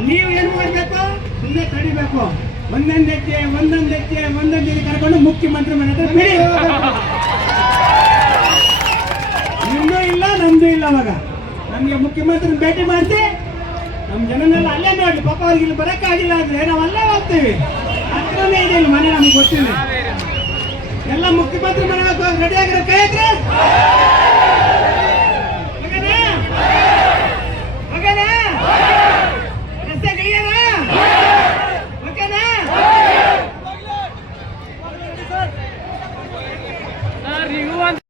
A: ನೀವು ಏನ್ ಮಾಡ್ಬೇಕು? ಸುಮ್ಮನೆ ತಡಿಬೇಕು. ಒಂದೊಂದು ಹೆಜ್ಜೆ ಒಂದೊಂದು ಹೆಜ್ಜೆ ಒಂದೊಂದು ಹೆಜ್ಜೆ ಕರ್ಕೊಂಡು ಮುಖ್ಯಮಂತ್ರಿ ಮನೆ ಹತ್ರ ಬಿಡಿ. ಇಲ್ಲ, ನಮ್ದು ಇಲ್ಲ ಅವಾಗ. ನಮಗೆ ಮುಖ್ಯಮಂತ್ರಿ ಭೇಟಿ ಮಾಡಿಸಿ. ನಮ್ಮ ಜನನೆಲ್ಲ ಅಲ್ಲೇ ನೋಡಿ. ಪಾಪ ಅವ್ರಿಗೆ ಇಲ್ಲಿ ಬರೋಕ್ಕಾಗಿಲ್ಲ ಅಂದ್ರೆ ನಾವು ಅಲ್ಲೇ ಹೋಗ್ತೀವಿ. ಹತ್ರನೇ ಇದೆ ಇಲ್ಲಿ ಮನೆ ನಮ್ಗೆ ಗೊತ್ತಿಲ್ಲ. ಎಲ್ಲ ಮುಖ್ಯಮಂತ್ರಿ ಮನೆ ರೆಡಿ ಆಗಿರೋ ಕೈ